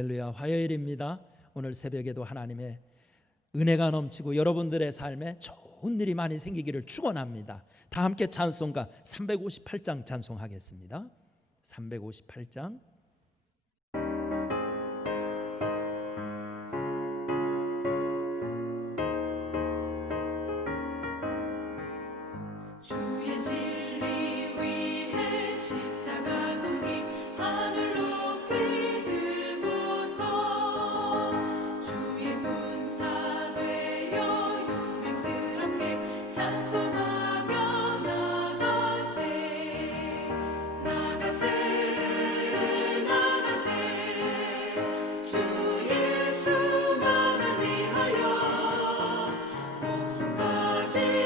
할렐루야, 화요일입니다. 오늘 새벽에도 하나님의 은혜가 넘치고 여러분들의 삶에 좋은 일이 많이 생기기를 축원합니다. 다 함께 찬송가 358장 찬송하겠습니다. 358장. 주의 진리 위에 십자가 공기 하늘 높이 들고서 주의 군사 되어 용맹스럽게 찬송하며 나가세 나가세 나가세 주 예수만을 위하여 목숨까지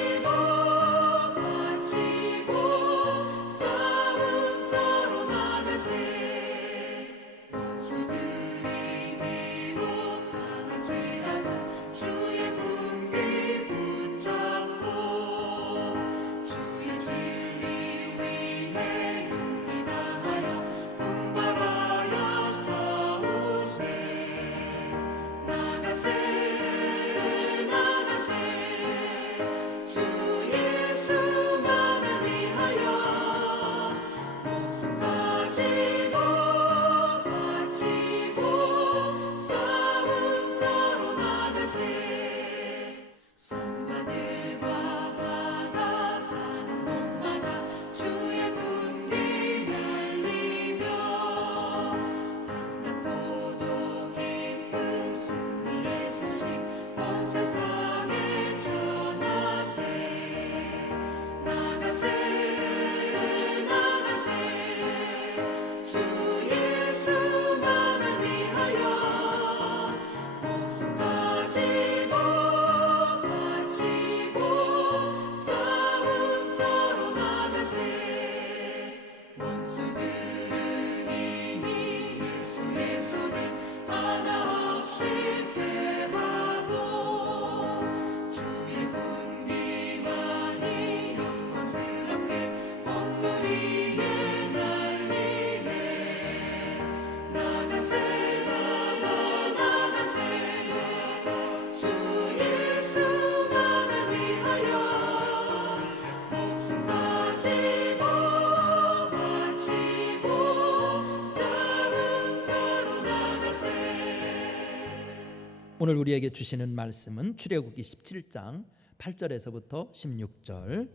오늘 우리에게 주시는 말씀은 출애굽기 17장 8절에서부터 16절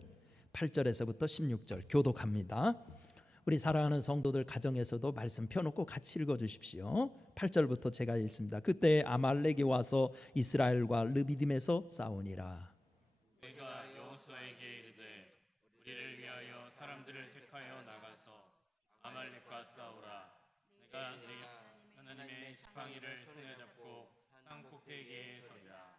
8절에서부터 16절 교독합니다. 우리 사랑하는 성도들 가정에서도 말씀 펴놓고 같이 읽어주십시오. 8절부터 제가 읽습니다. 그때 아말렉이 와서 이스라엘과 르비딤에서 싸우니라. 내가 여호수아에게 이르되 우리를 위하여 사람들을 택하여 나가서 아말렉과 싸우라. 내가 하나님의 지팡이를 손에 잡고 산 꼭대기에 서리라.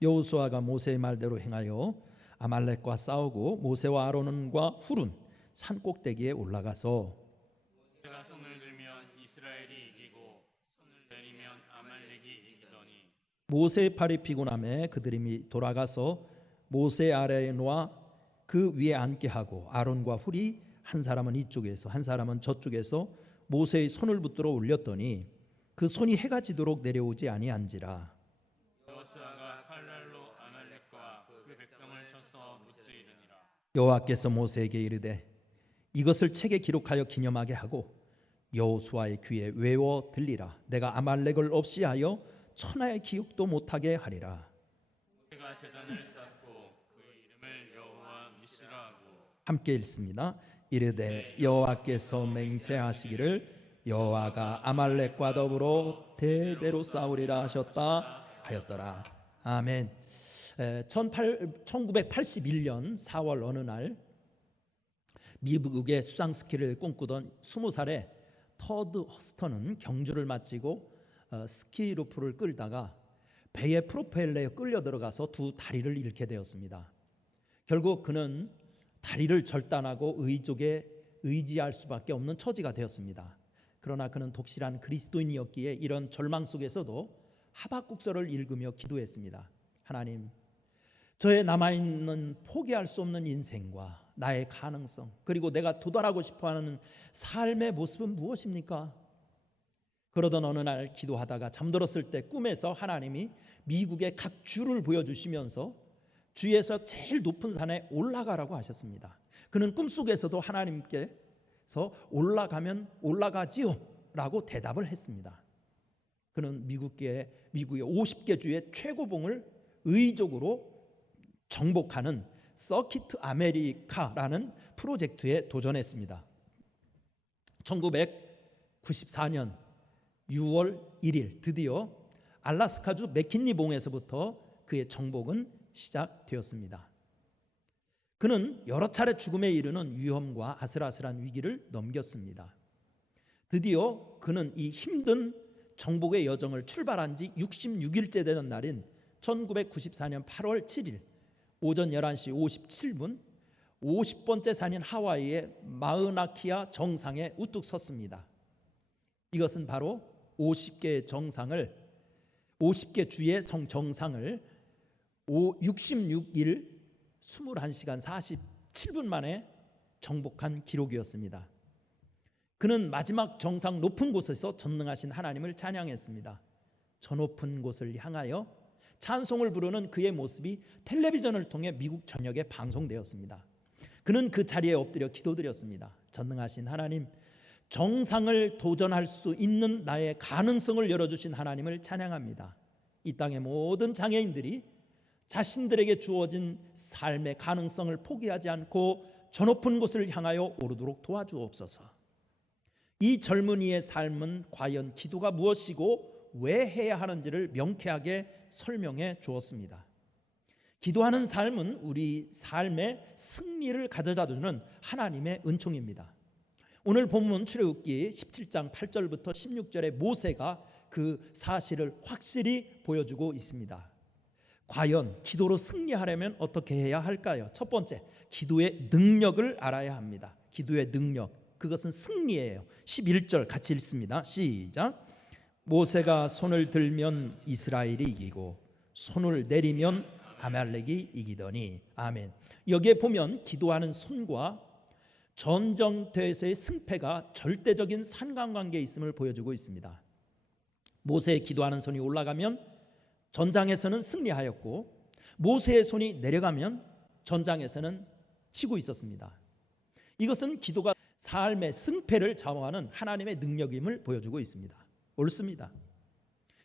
여호수아가 모세의 말대로 행하여 아말렉과 싸우고 모세와 아론과 훌은 산 꼭대기에 올라가서 모세가 손을 들면 이스라엘이 이기고 손을 내리면 아말렉이 이기더니 모세의 팔이 피곤함에 그들이 돌아가서 모세 아래에 놓아 그 위에 앉게 하고 아론과 훌이 한 사람은 이쪽에서 한 사람은 저쪽에서 모세의 손을 붙들어 올렸더니 그 손이 해가 지도록 내려오지 아니한지라. 여호수아가 칼날로 아말렉과 그 백성을 쳐서 무찌르니라. 여호와께서 모세에게 이르되 이것을 책에 기록하여 기념하게 하고 여호수아의 귀에 외워 들리라. 내가 아말렉을 없이 하여 천하의 기억도 못하게 하리라. 모세가 제단을 쌓고 그 이름을 여호와 니시라 하고 함께 읽습니다. 이르되 여호와께서 맹세하시기를 여호와가 아말렉과 더불어 대대로 싸우리라 하셨다 하였더라. 아멘. 1981년 4월 어느 날 미국의 수상 스키를 꿈꾸던 20살의 터드 허스턴은 경주를 마치고 스키 루프를 끌다가 배의 프로펠러에 끌려 들어가서 두 다리를 잃게 되었습니다. 결국 그는 다리를 절단하고 의족에 의지할 수밖에 없는 처지가 되었습니다. 그러나 그는 독실한 그리스도인이었기에 이런 절망 속에서도 하박국서를 읽으며 기도했습니다. 하나님, 저의 남아있는 포기할 수 없는 인생과 나의 가능성, 그리고 내가 도달하고 싶어하는 삶의 모습은 무엇입니까? 그러던 어느 날 기도하다가 잠들었을 때 꿈에서 하나님이 미국의 각 주를 보여주시면서 주에서 제일 높은 산에 올라가라고 하셨습니다. 그는 꿈속에서도 하나님께서 올라가면 올라가지요 라고 대답을 했습니다. 그는 미국의 50개 주의 최고봉을 의적으로 정복하는 서키트 아메리카라는 프로젝트에 도전했습니다. 1994년 6월 1일 드디어 알래스카주 맥킨리 봉에서부터 그의 정복은 시작되었습니다. 그는 여러 차례 죽음에 이르는 위험과 아슬아슬한 위기를 넘겼습니다. 드디어 그는 이 힘든 정복의 여정을 출발한 지 66일째 되는 날인 1994년 8월 7일 오전 11시 57분 50번째 산인 하와이의 마우나키아 정상에 우뚝 섰습니다. 이것은 바로 50개 주의 정상을 66일 21시간 47분 만에 정복한 기록이었습니다. 그는 마지막 정상 높은 곳에서 전능하신 하나님을 찬양했습니다. 저 높은 곳을 향하여 찬송을 부르는 그의 모습이 텔레비전을 통해 미국 전역에 방송되었습니다. 그는 그 자리에 엎드려 기도드렸습니다. 전능하신 하나님, 정상을 도전할 수 있는 나의 가능성을 열어주신 하나님을 찬양합니다. 이 땅의 모든 장애인들이 자신들에게 주어진 삶의 가능성을 포기하지 않고 저 높은 곳을 향하여 오르도록 도와주옵소서. 이 젊은이의 삶은 과연 기도가 무엇이고 왜 해야 하는지를 명쾌하게 설명해 주었습니다. 기도하는 삶은 우리 삶의 승리를 가져다주는 하나님의 은총입니다. 오늘 본문 출애굽기 17장 8절부터 16절에 모세가 그 사실을 확실히 보여주고 있습니다. 과연 기도로 승리하려면 어떻게 해야 할까요? 첫 번째, 기도의 능력을 알아야 합니다. 기도의 능력, 그것은 승리예요. 11절 같이 읽습니다. 시작. 모세가 손을 들면 이스라엘이 이기고 손을 내리면 아말렉이 이기더니. 아멘. 여기에 보면 기도하는 손과 전쟁터에서의 승패가 절대적인 상관관계에 있음을 보여주고 있습니다. 모세의 기도하는 손이 올라가면 전장에서는 승리하였고 모세의 손이 내려가면 전장에서는 지고 있었습니다. 이것은 기도가 삶의 승패를 좌우하는 하나님의 능력임을 보여주고 있습니다. 옳습니다.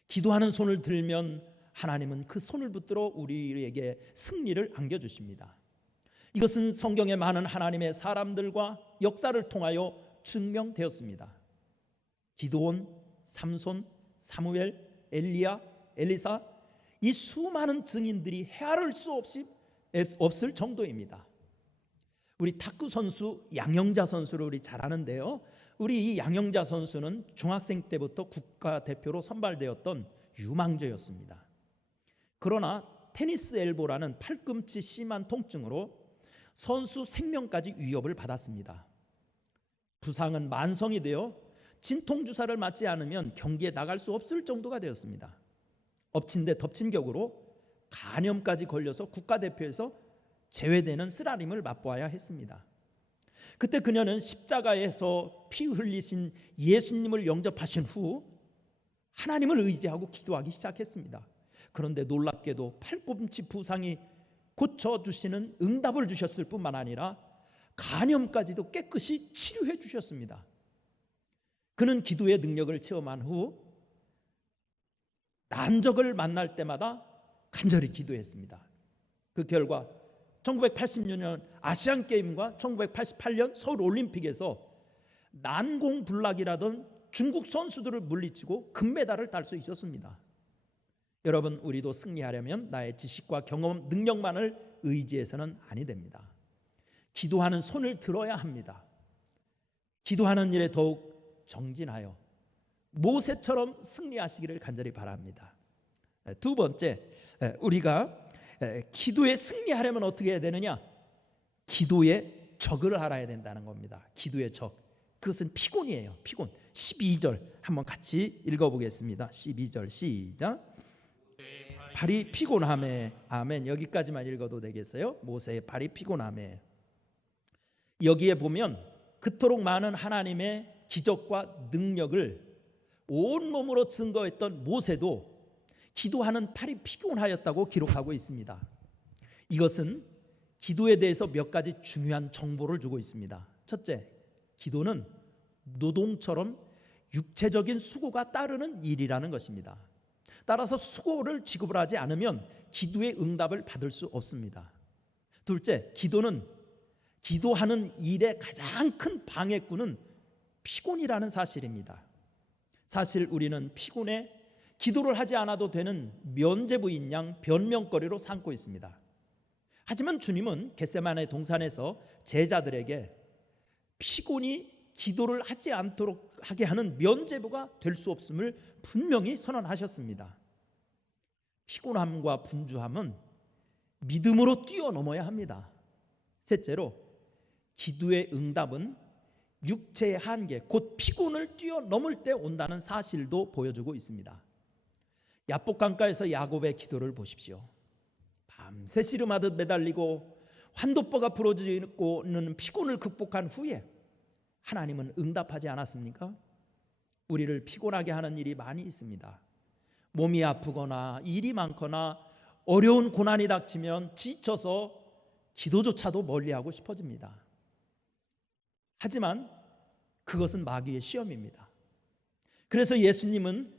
기도하는 손을 들면 하나님은 그 손을 붙들어 우리에게 승리를 안겨주십니다. 이것은 성경에 많은 하나님의 사람들과 역사를 통하여 증명되었습니다. 기드온, 삼손, 사무엘, 엘리야, 엘리사, 이 수많은 증인들이 헤아릴 수 없을 정도입니다. 우리 탁구 선수 양영자 선수를 우리 잘 아는데요, 우리 이 양영자 선수는 중학생 때부터 국가대표로 선발되었던 유망주였습니다. 그러나 테니스 엘보라는 팔꿈치 심한 통증으로 선수 생명까지 위협을 받았습니다. 부상은 만성이 되어 진통주사를 맞지 않으면 경기에 나갈 수 없을 정도가 되었습니다. 엎친 데 덮친 격으로 간염까지 걸려서 국가대표에서 제외되는 쓰라림을 맛보아야 했습니다. 그때 그녀는 십자가에서 피 흘리신 예수님을 영접하신 후 하나님을 의지하고 기도하기 시작했습니다. 그런데 놀랍게도 팔꿈치 부상이 고쳐주시는 응답을 주셨을 뿐만 아니라 간염까지도 깨끗이 치료해 주셨습니다. 그는 기도의 능력을 체험한 후 난적을 만날 때마다 간절히 기도했습니다. 그 결과 1986년 아시안게임과 1988년 서울올림픽에서 난공불락이라던 중국 선수들을 물리치고 금메달을 딸 수 있었습니다. 여러분, 우리도 승리하려면 나의 지식과 경험, 능력만을 의지해서는 아니 됩니다. 기도하는 손을 들어야 합니다. 기도하는 일에 더욱 정진하여 모세처럼 승리하시기를 간절히 바랍니다. 두 번째, 우리가 기도에 승리하려면 어떻게 해야 되느냐? 기도의 적을 알아야 된다는 겁니다. 기도의 적, 그것은 피곤이에요. 피곤. 12절 한번 같이 읽어보겠습니다. 12절 시작. 발이 피곤하매. 아멘. 여기까지만 읽어도 되겠어요? 모세의 발이 피곤하매. 여기에 보면 그토록 많은 하나님의 기적과 능력을 온몸으로 증거했던 모세도 기도하는 팔이 피곤하였다고 기록하고 있습니다. 이것은 기도에 대해서 몇 가지 중요한 정보를 주고 있습니다. 첫째, 기도는 노동처럼 육체적인 수고가 따르는 일이라는 것입니다. 따라서 수고를 지급을 하지 않으면 기도의 응답을 받을 수 없습니다. 둘째, 기도는 기도하는 일의 가장 큰 방해꾼은 피곤이라는 사실입니다. 사실 우리는 피곤해 기도를 하지 않아도 되는 면죄부인 양 변명거리로 삼고 있습니다. 하지만 주님은 겟세마네 동산에서 제자들에게 피곤이 기도를 하지 않도록 하게 하는 면죄부가 될 수 없음을 분명히 선언하셨습니다. 피곤함과 분주함은 믿음으로 뛰어넘어야 합니다. 셋째로, 기도의 응답은 육체의 한계, 곧 피곤을 뛰어넘을 때 온다는 사실도 보여주고 있습니다. 야복강가에서 야곱의 기도를 보십시오. 밤새 씨름하듯 매달리고 환도뼈가 부러지고는 피곤을 극복한 후에 하나님은 응답하지 않았습니까? 우리를 피곤하게 하는 일이 많이 있습니다. 몸이 아프거나 일이 많거나 어려운 고난이 닥치면 지쳐서 기도조차도 멀리하고 싶어집니다. 하지만 그것은 마귀의 시험입니다. 그래서 예수님은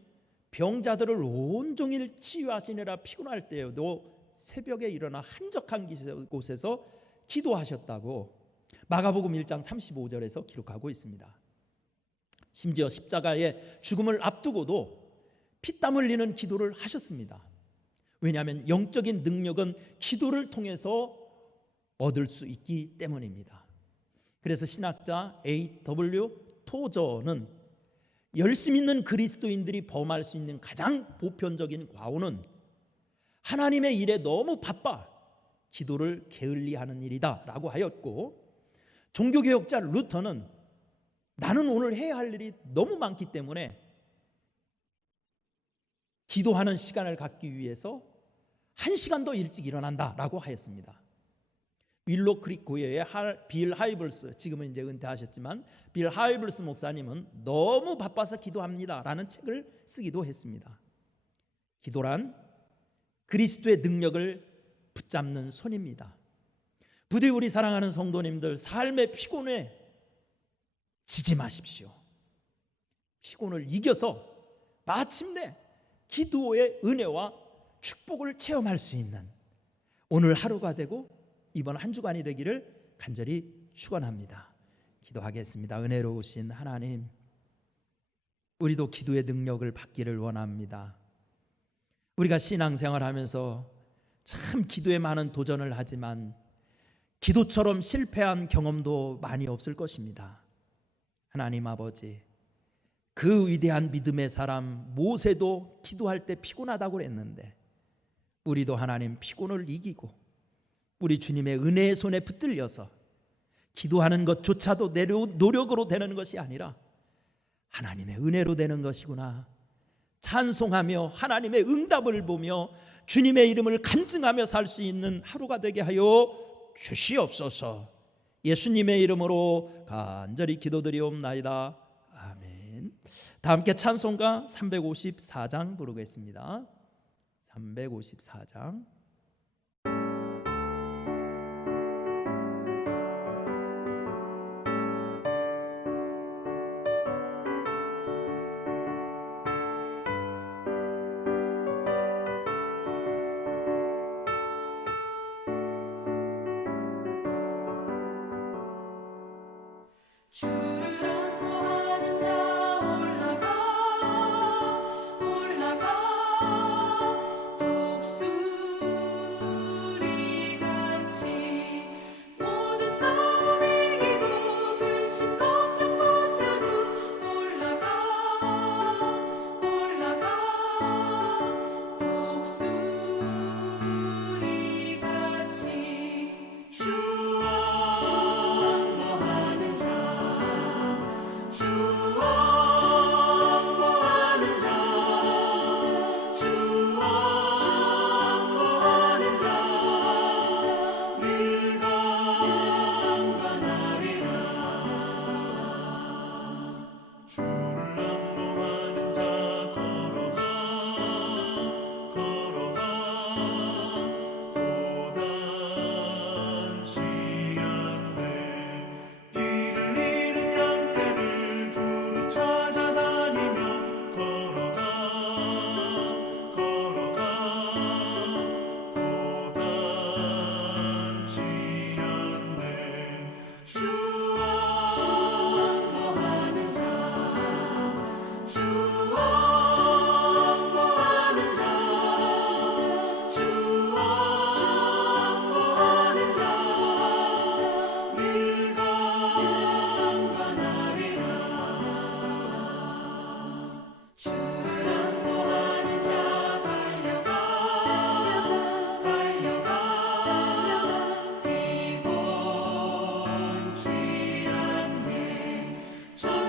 병자들을 온종일 치유하시느라 피곤할 때에도 새벽에 일어나 한적한 곳에서 기도하셨다고 마가복음 1장 35절에서 기록하고 있습니다. 심지어 십자가의 죽음을 앞두고도 피땀 흘리는 기도를 하셨습니다. 왜냐하면 영적인 능력은 기도를 통해서 얻을 수 있기 때문입니다. 그래서 신학자 A.W. 토저는 열심 있는 그리스도인들이 범할 수 있는 가장 보편적인 과오는 하나님의 일에 너무 바빠 기도를 게을리하는 일이다 라고 하였고, 종교개혁자 루터는 나는 오늘 해야 할 일이 너무 많기 때문에 기도하는 시간을 갖기 위해서 1시간 더 일찍 일어난다 라고 하였습니다. 윌로 크릭 고회의 빌 하이블스, 지금은 이제 은퇴하셨지만 빌 하이블스 목사님은 너무 바빠서 기도합니다 라는 책을 쓰기도 했습니다. 기도란 그리스도의 능력을 붙잡는 손입니다. 부디 우리 사랑하는 성도님들, 삶의 피곤에 지지 마십시오. 피곤을 이겨서 마침내 기도의 은혜와 축복을 체험할 수 있는 오늘 하루가 되고 이번 한 주간이 되기를 간절히 축원합니다. 기도하겠습니다. 은혜로우신 하나님, 우리도 기도의 능력을 받기를 원합니다. 우리가 신앙생활하면서 참 기도에 많은 도전을 하지만 기도처럼 실패한 경험도 많이 없을 것입니다. 하나님 아버지, 그 위대한 믿음의 사람 모세도 기도할 때 피곤하다고 했는데 우리도 하나님 피곤을 이기고 우리 주님의 은혜의 손에 붙들려서 기도하는 것조차도 내 노력으로 되는 것이 아니라 하나님의 은혜로 되는 것이구나 찬송하며 하나님의 응답을 보며 주님의 이름을 간증하며 살 수 있는 하루가 되게 하여 주시옵소서. 예수님의 이름으로 간절히 기도드리옵나이다. 아멘. 다 함께 찬송가 354장 부르겠습니다. 354장. 주를 안모하는 자 올라가 독수리같이 모든 싸움 이기고 근심 걱정 벗어도 올라가 독수리같이 주를 안모하는 자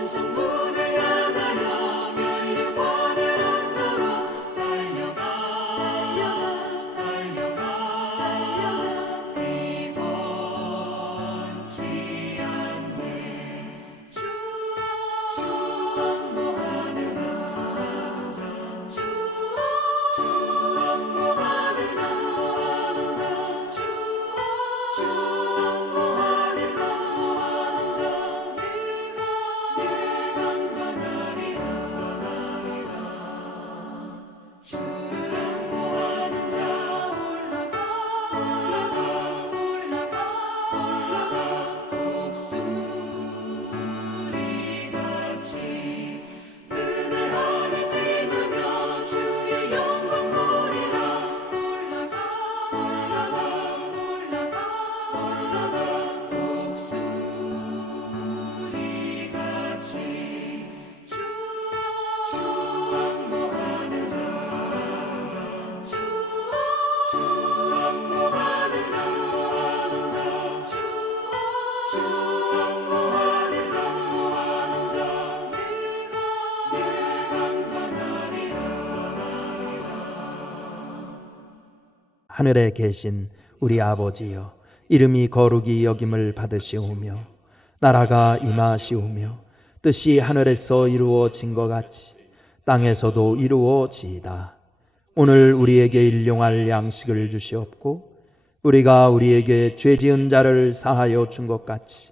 성문을 향하여 면류관을 얻도록 달려가 피곤치 않네. 주왕모하는 자 주왕모하는 자 주왕모하는 자 내가 간과하리라. 주를 앙모하는 자 올라가 독수리같이 은혜 아래 뛰놀며 주의 영광 보리라. 올라가 독수리같이 주왕모하는 자 주왕모하는 자 주왕모하는 자 내가 간과하리라. 하늘에 계신 우리 아버지여, 이름이 거룩히 여김을 받으시오며 나라가 임하시오며 뜻이 하늘에서 이루어진 것 같이 땅에서도 이루어지이다. 오늘 우리에게 일용할 양식을 주시옵고 우리가 우리에게 죄 지은 자를 사하여 준 것 같이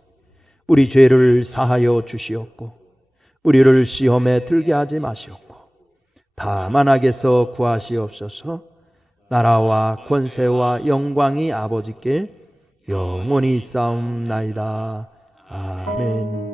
우리 죄를 사하여 주시옵고 우리를 시험에 들게 하지 마시옵고 다만 악에서 구하시옵소서. 나라와 권세와 영광이 아버지께 영원히 있사옵나이다. 아멘.